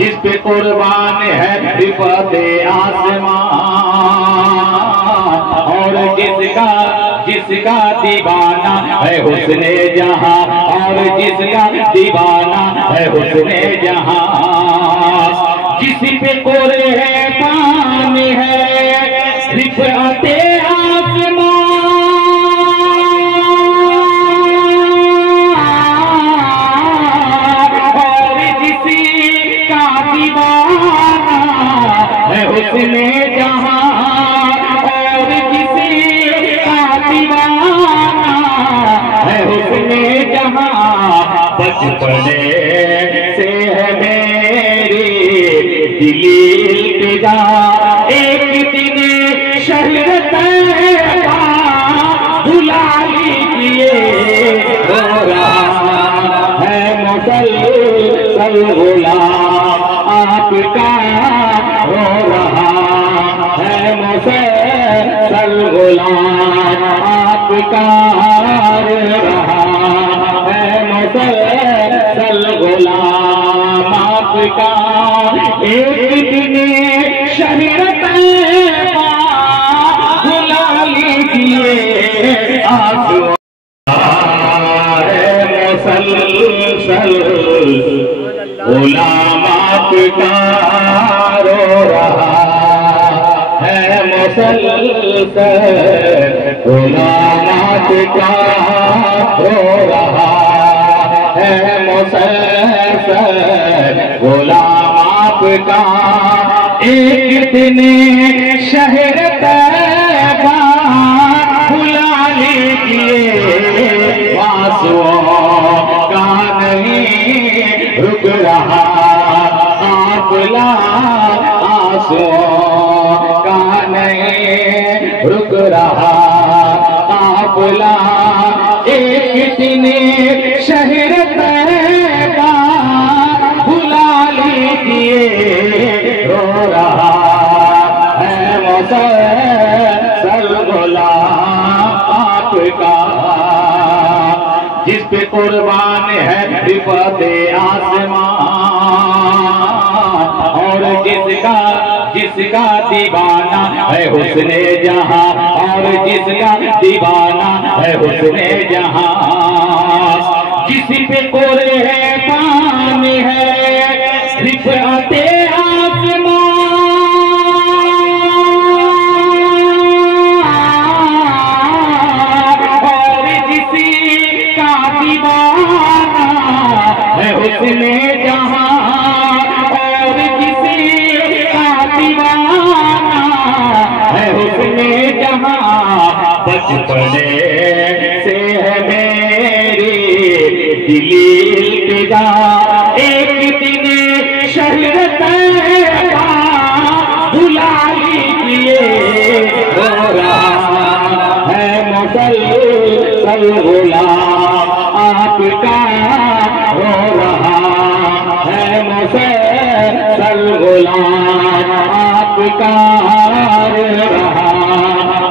जिस पे कुर्बान है रिफ़ते आसमान, और जिसका दीवाना है हुस्ने जहां, और जिसका दीवाना है हुस्ने जहां, जिस पे कुर्बान है रिफ़ते हुस्ने जहां, और किसी का दीवाना है हुस्ने जहां। बचपने से है मेरी दिली इल्तिजा, एक दिन शहर तैयबा भुला लीजिए, हो रहा है मुसलसल गुलाम आपका, हो रहा है मुसलसल गुलाम आपका, रहा है मुसलसल गुलाम आपका। एक दिन शहर तैयबा भुला लीजिए, आंसू है मुसलसल गुलाम आपका, रो रहा है मुसलसल गुलाम आपका, रो रहा है मुसलसल गुलाम आपका। एक दिन शहर तैयबा भुला लीजिए, आंसुओं का नहीं रुक रहा काफिला, आंसुओं का नहीं रुक रहा काफिला। एक दिन शहर तैयबा भुला लीजिए, रो रहा है मुसलसल गुलाम आपका, जिस पे कुर्बान है रिफ़ते आसमान, और जिसका दीवाना है हुस्ने जहां, और जिसका दीवाना है हुस्ने जहां, जिस पे कुर्बान है रिफ़ते हुस्ने जहां, और किसी का दीवाना है हुस्ने जहां। बचपने से है मेरी दिली इल्तिजा, एक दिन शहर तैयबा भुला लीजिए, हो रहा है मुसलसल गुलाम आपका, हो रहा है मुसलसल गुलाम आपका, रहा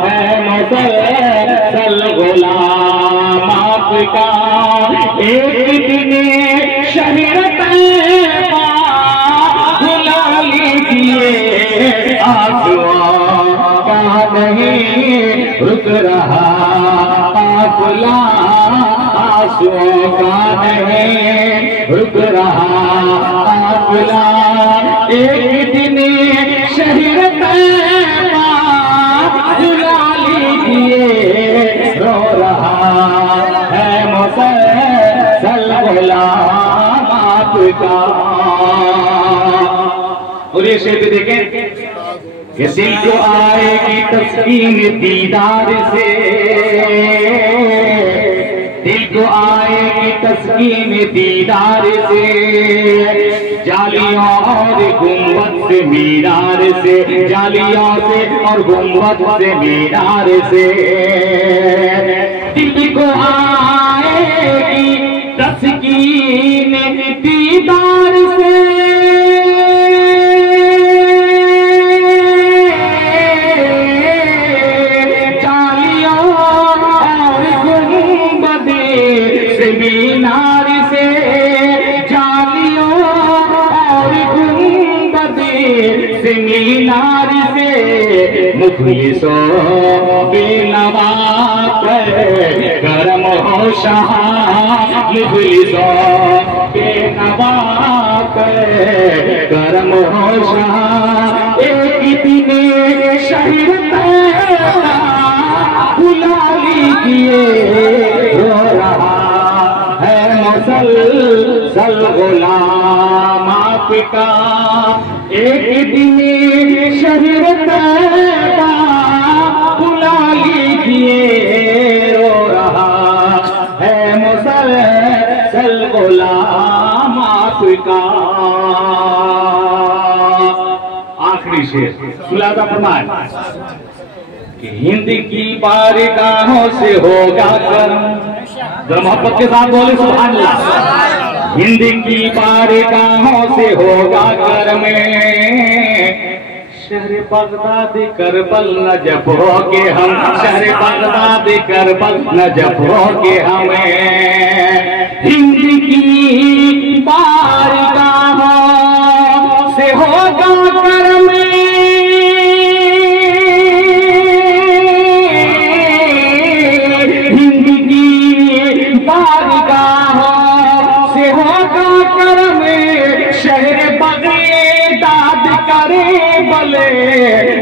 है मुसलसल गुलाम आपका। एक दिन शहर तैयबा भुला लीजिए, आंसुओं का नहीं रुक रहा काफिला, आंसुओं का नहीं रुक रहा काफिला। एक दिन शहर तैयबा भुला लीजिए, रो रहा है मुसलसल गुलाम आपका। और ये शेर भी देखें कि दिल को आएगी तस्कीन दीदार से, दिल को आएगी तस्कीन दीदार से, जालियों और गुंबद से मीनार से, जालियों से और गुंबद से मीनार से। दिल को आएगी तस्कीन दीदार से, मीनार से, जालियों और मुखलिसों बेनवा पे करम हो शाह, मुखलिसों बेनवा पे करम हो शाह। एक दिन शहीद बुला लीजिए रो रहा है मुसलसल गुलाम आपका। एक दिन शहीद बुला लीजिए रो रहा है मुसलसल गुलाम आपका। आखिरी शेर सुलादा फरमाए कि हिंद की बारगाहों से होगा करम। जरा मोहब्बत के साथ बोले सुभान अल्लाह। हिंद की बारगाहों से होगा करम, शहर बगदाद करबल नजफ होके हम, शहर बगदाद करबल नजफ होके हमें। हिंद की बारगाहों से होगा करम,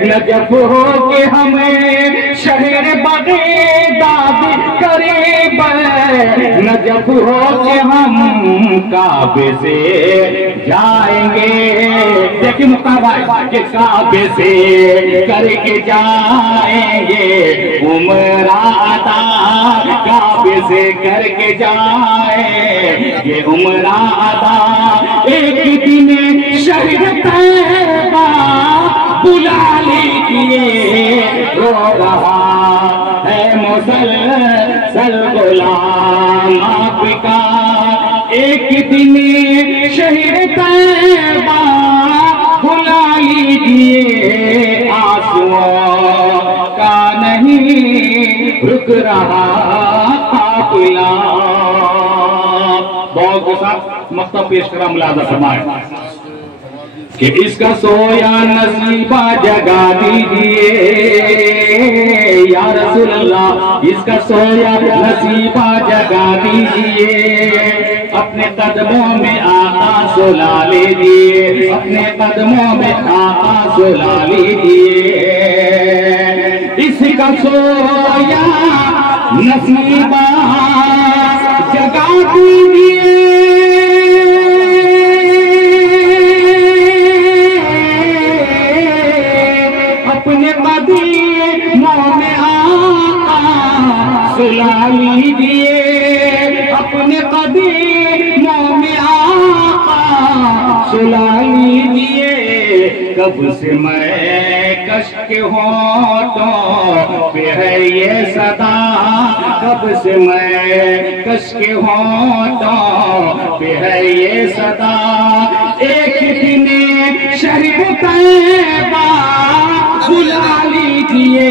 नजफ हो के हमें शहर बगदाद करे नजफ हो के हम काबे से जाएंगे। देखिए मुख्तार भाई के काबे से करके जाएंगे उमरा अदा, काबे से करके जाएंगे उमरा अदा। एक दिन शहीद तैयबा बुला लीजिए रो रहा है मुसलसल गुलाम आपका। एक दिन शहीद तैयबा बुला लीजिए, आंसुओं का नहीं रुक रहा काफिला। बहुत के साथ मक्तब पेश करा मुलाजा फरमाए कि इसका सोया नसीबा जगा दीजिए या रसूल अल्लाह, इसका सोया नसीबा जगा दीजिए। अपने कदमों में आका सुला लीजिए, अपने कदमों में आका सुला लीजिए। इसका सोया नसीबा जगा दीजिए, सुला लीजिए अपने कदमों में आका सुला लीजिए। कब से मैं कष्ट होठों पे है ये सदा, कब से मैं कष्ट होठों पे है ये सदा। एक दिन शरीफ तैयबा बुला लीजिए